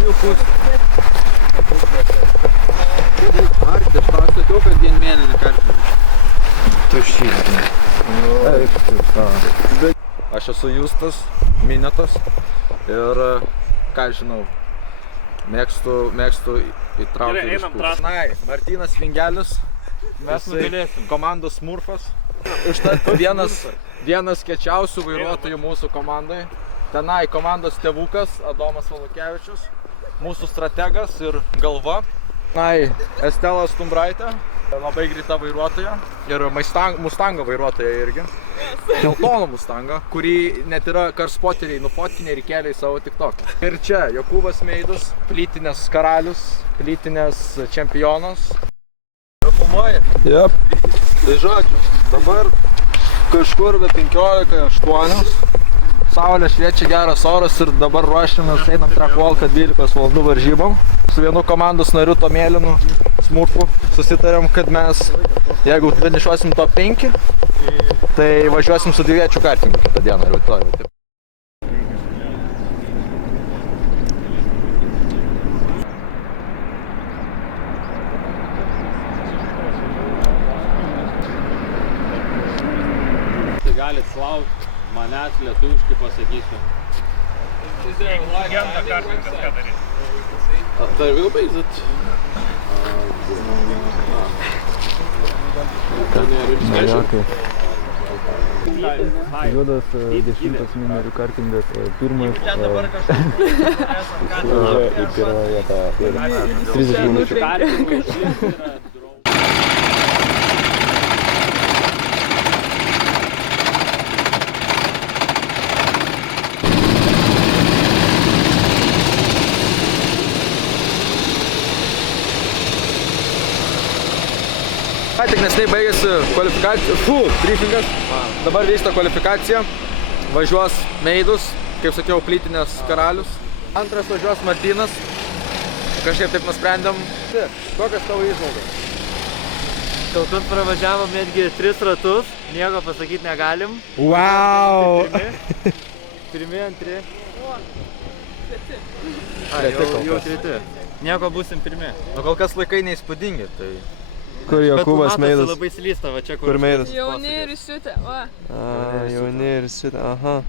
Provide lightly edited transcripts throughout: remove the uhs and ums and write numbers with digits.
Jukus. Ar, tai aš tau sakiau, kad vien mėlyni kartinį. Tuščiai. Aš esu Justas, Minetas ir, ką žinau, mėgstu įtraukti ryškus. Martynas Vingelis, Mes nugalėsim. Komandos Smurfas. Užtat vienas kiečiausių vairuotojų mūsų komandai. Tenai komandos tėvukas Adomas Valukevičius, mūsų strategas ir galva. Tenai Estela Stumbraitė, labai greita vairuotoja ir Mustango vairuotoja irgi. Geltono Mustango, kurį net yra karspoteriai nufotkinė ir įkėlė į savo TikToką. Ir čia Jokūbas Meidus, plytinės karalius, plytinės čempionas. Filmuoji? Jep. Tai žodžiu, dabar kažkur be 15:08. Saulė šviečia, geras oras ir dabar ruošiamės, einam track walką 12 valandų varžybom. Su vienu komandos nariu Tomėlinu Smurfu susitarėm, kad mes, jeigu finišuosim top 5, tai važiuosim su dviviečių kartingu kitą dieną rytoj. Tai galit laukti, manęs lietuviškai pasakysiu. Legenda kartingas ką daryti. Dar will be it. Juodas 10 numerių kartingas, pirmas į pirmą vietą 30 minučių. Tik nesnei baigėsi kvalifikacija, briefingas, dabar vyksta kvalifikacija, važiuos Meidus, kaip sakiau, plytinės karalius. Antras važiuos Martynas, kažkaip taip nusprendėm. Kokios tavo įžvalgos? Kol kas pravažiavom netgi 3 ratus, nieko pasakyti negalim. Wow! Pirmi, antri. Jau treti. Nieko būsim pirmi. Nu kol kas laikai neįspūdingi, tai... Kur Jokūbas Meidus? Labai slysta, va čia Kur Meidus? Jauni ir įsiutę, va. Jauni ir įsiutę, aha.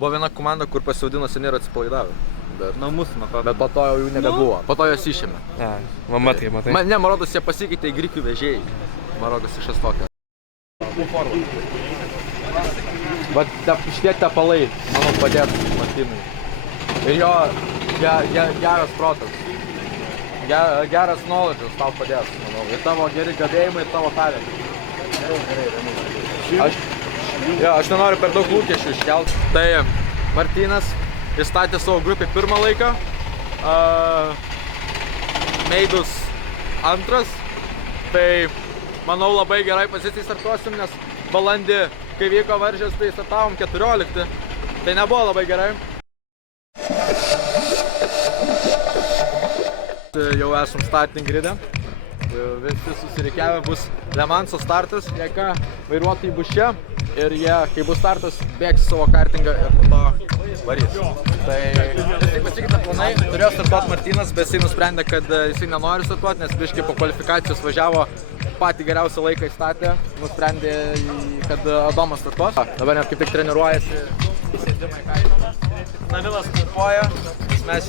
Buvo viena komanda, kur pasiaudino seniai ir atsipalaidavo. Nuo mūsų, nuo Bet po to jau nebebuvo, po to jos išėmė. Matai. Ne, Marodas jie pasikeitė į grikių vežėjai. Marodas iš Estokio. Vat šitie tepalai, manau, padės Martynui. Ir jo geras protas. Geras knowledge'as tau padės, manau. Ir tavo geri gebėjimai, ir tavo talentai. Aš nenoriu per daug lūkesčių iškelti. Tai Martynas įstatė savo grupį pirmą laiką. Meidus antras. Tai manau labai gerai pozicijai startuosim, nes balandį, kai vyko varžės, tai startavom 14. Tai nebuvo labai gerai. Jau esam starting grid'e. Visi susirikiavę bus Le Manso startas, jei ką, vairuotojai bus čia ir jie, kai bus startas, bėgs savo kartingą ir po to varys. Tai jisai pasikeitė planai, turėjo startuoti Martynas, bet jisai nusprendė, kad jisai nenori startuoti, nes biškai po kvalifikacijos važiavo patį geriausią laiką įstatė, nusprendė, kad Adomas startuos. Dabar net kaip tik treniruojasi sėdimai kainoje. Navilas startuoja, mes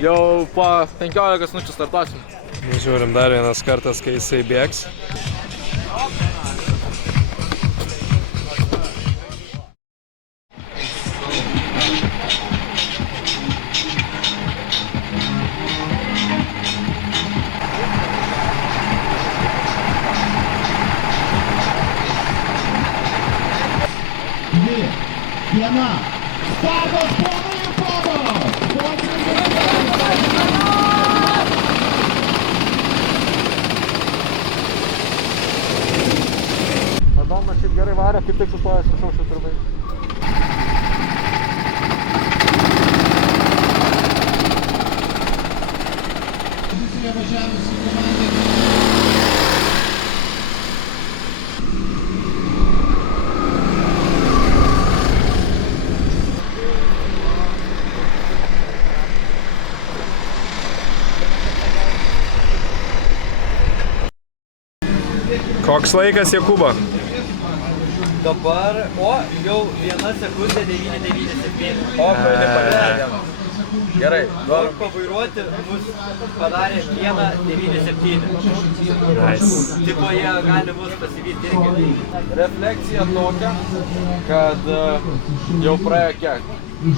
jau po 15 minučių startuosim. Žiūrim dar vienas kartas, kai jisai bėgs. Viena. Startas, ponai ir ponios! Adomas šiaip gerai varė, kaip tik sustojęs visau šių turbai. Važiavusi komandai. Koks laikas, Jokūbo? Dabar, jau 1 sekundė 997. Gerai, Noriu pavairuoti, mus padarė 197. Nice. Tipo jie gali mus pasivyti irgi. refleksija tokia, kad jau praėjo kiek?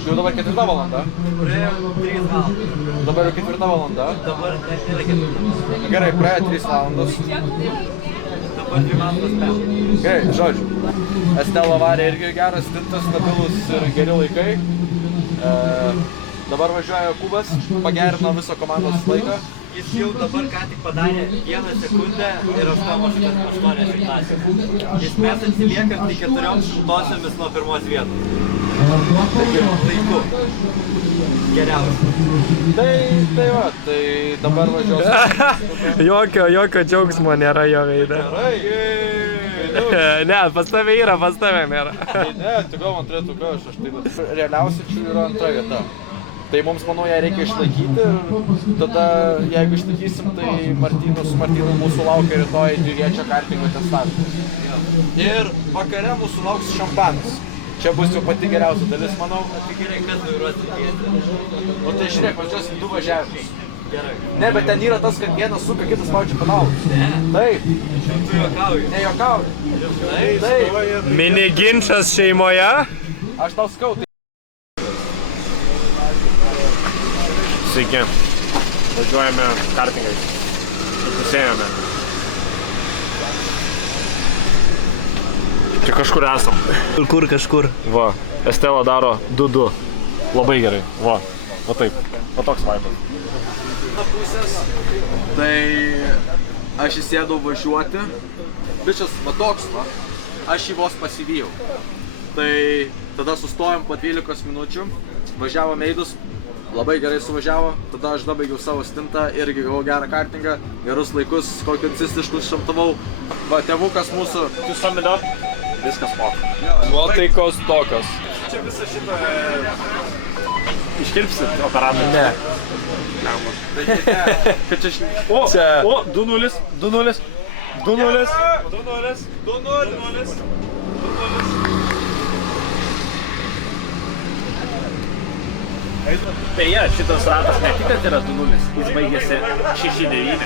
Jau dabar 4 valanda. Praėjo 3 valandas. Dabar jau 4 valanda. Dabar net nėra 4 valandas. Gerai, praėjo 3 valandos. Dabar 2 valandos metų. Gerai, žodžiu. Estela varė irgi geras stintas, stabilus ir geri laikai. Dabar važiuoja Jokūbas, pagerino viso komandos laiką. Jis jau dabar ką tik padarė 1 sekundę ir 88 klasės. Jis mes atsiliekam tik 4 šimtosiomis nuo pirmos vietos. Laiku. Geriausia. Tai va, tai dabar važiuosiu. Jokio džiaugsmo nėra jo veide. Ne, pas tave yra, pas tave nėra. Tai ne, tik gal man turėtų ką aš taip. Realiausia čia yra antra vieta. Tai mums, manau, ją reikia išlaikyti ir tada, jeigu išlaikysim, tai su Martynu mūsų laukia rytoj dviriečio kartingo testavimas. Ir vakare mūsų lauks šampanas. Čia bus jau pati geriausia dalis, manau. Tai gerai, kas vairuoti reikėtų. O tai žiūrėk, važiuosim 2 važiavimus. Gerai. Ne, bet ten yra tas, kad vienas suka, kitas spaudžia pedalus. Taip. Tu juokauji. Ne, juokauju. Taip. Mini ginčas šeimoje. Aš tau skau, tai... Sveiki. Važiuojame kartingais. Įpusėjome. Čia kažkur esam. Kažkur. Va, Estela daro 2-2. Labai gerai. Va taip. Va toks vaibas. Tai aš įsėdau važiuoti. Bičias, va toks, va. Aš jį vos pasivijau. Tai tada sustojom po 12 minučių. Važiavo Meidus. Labai gerai suvažiavo, tada aš dabaigiau savo stintą, irgi gavau gerą kartingą, gerus laikus, koncistiškus šamtavau. Va, tėvukas mūsų. Tu samidau? Viskas mok. Nuotaikos tokios. Čia visą šitą... Iškirpsit operatorių? Ne. Kad čia... O, 2-0. 2-0. 2-0. 2-0. Beje, šitas ratas ne tik, kad yra 2-0, jis baigėsi 6-9.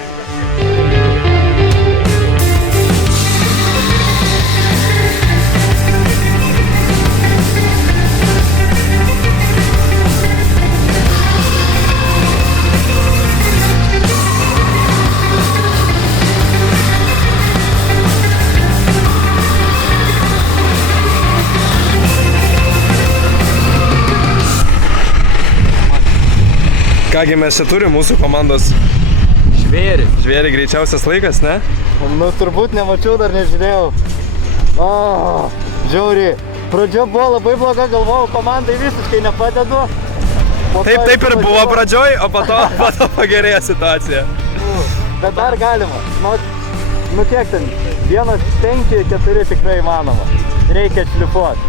Kągi mes čia turim mūsų komandos žvėrį greičiausias laikas, ne? Nu, turbūt nemačiau, dar nežiūrėjau. Žiauriai. Pradžia buvo labai bloga, galvojau, komandai visiškai nepadedu. Taip ir buvo pradžioj, o po to pagerėjo situacija. Bet dar galima. Nu kiek ten? 1-5-4 tikrai įmanoma. Reikia šlifuoti.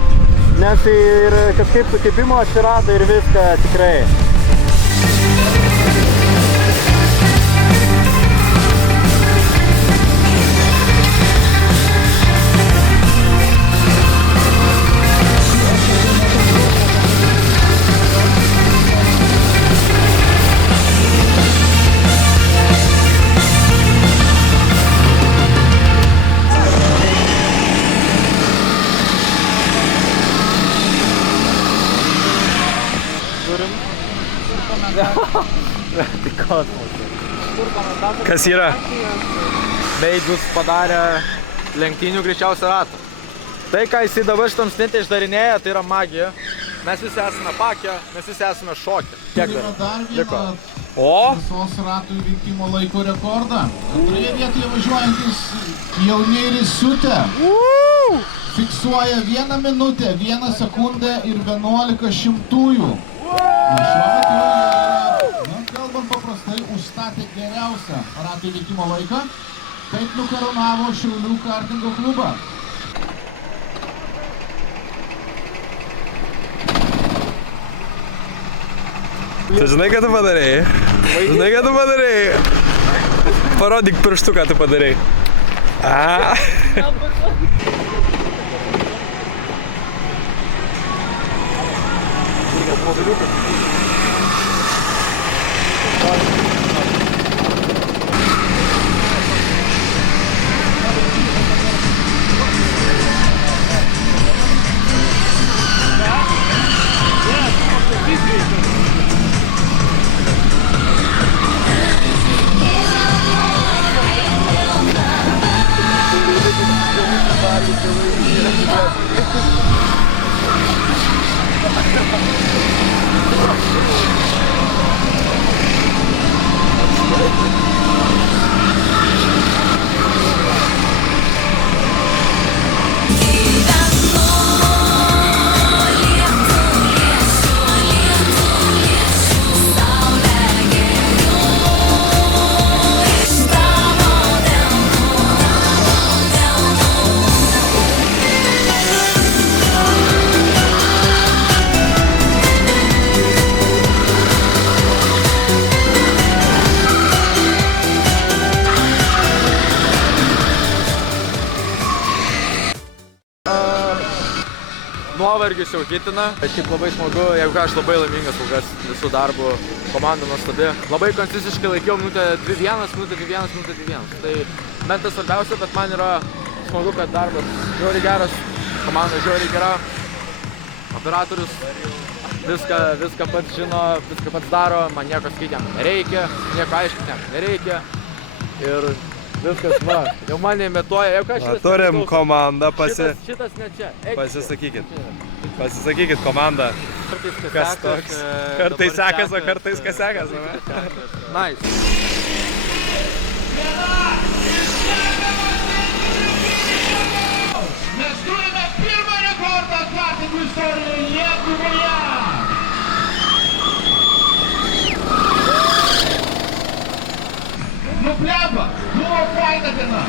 Nes ir kažkaip sukibimo atsirado ir viską tikrai. Kas yra? Meidus padarė lenktynių greičiausią ratą. Tai, ką jisai dabar šitam stinte išdarinėja, tai yra magija. Mes visi esame pakę, mes visi esame šokę. Kiek Yra dar liko? vieną visos ratų įveikimo laiko rekordą. Antroje vietoje važiuojantis Jaunieris Siutė fiksuoja 1 minutę, 1 sekundę ir 11 šimtųjų. Ir šiuo metu jie, kalbant paprastai, užstatė geriausią ratų įveikimo laiką. Taip nukarūnavo Šiaulių kartingo klubą. Tu žinai, ką tu padarei? Žinai, ką tu padarei? Parodyk pirštu, ką tu padarei. A. Nuovargis jau kitina. Šiaip labai smagu, jeigu ką, aš labai laimingas kol kas visų darbų, komanda nuostabi. Labai konsistiškai laikiau minutę 2-1, minutę 2-1, minutę 2-1. Tai man tas svarbiausia, bet man yra smagu, kad darbas žiauriai geras, komanda žiauriai gera. Operatorius viską pats žino, viską pats daro, man nieko skaitėm nereikia, nieko aiškinėm nereikia. Ir viskas, va, jau mane imituoja, jau ką šitas... Turim komandą, Šitas ne čia. pasisakykit. Pasisakykit komandą. Kas toks? Kartais sekas, o kartais kas sekas. Nice. Mes turime pirmą rekordą kartingų istorijoje Lietuvoje. Nupleba, buvo faina diena.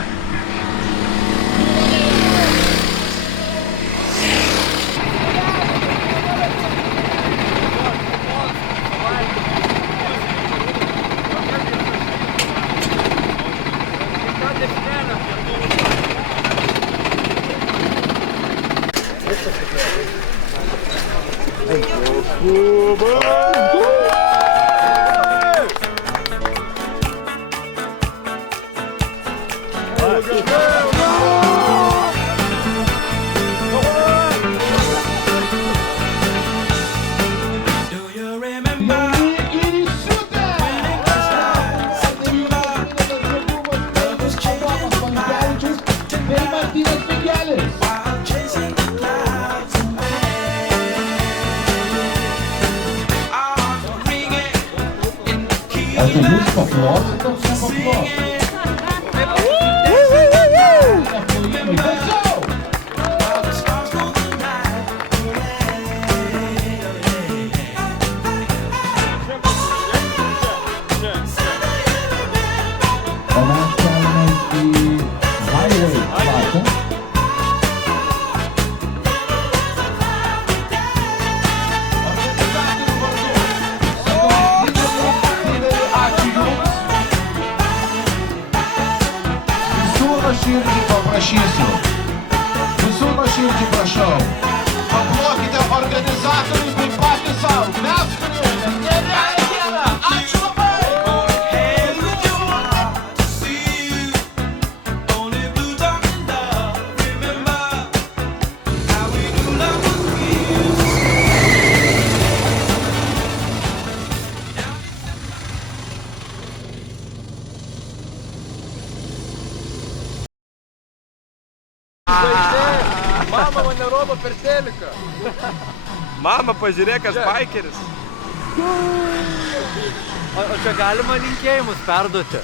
O tai jūs paplosit, ar nepaplosit? O mes keliamės į Highway klasę. Nuoširdžiai paprašysiu. Visų nuoširdžiai prašau. Paplokite organizatoriui bei patys savo. Mes turėjome nerealią dieną. Ačiū labai! Mama mane rodo per teliką. Mama, pažiūrėk, aš baikeris. O čia galima linkėjimus perduoti?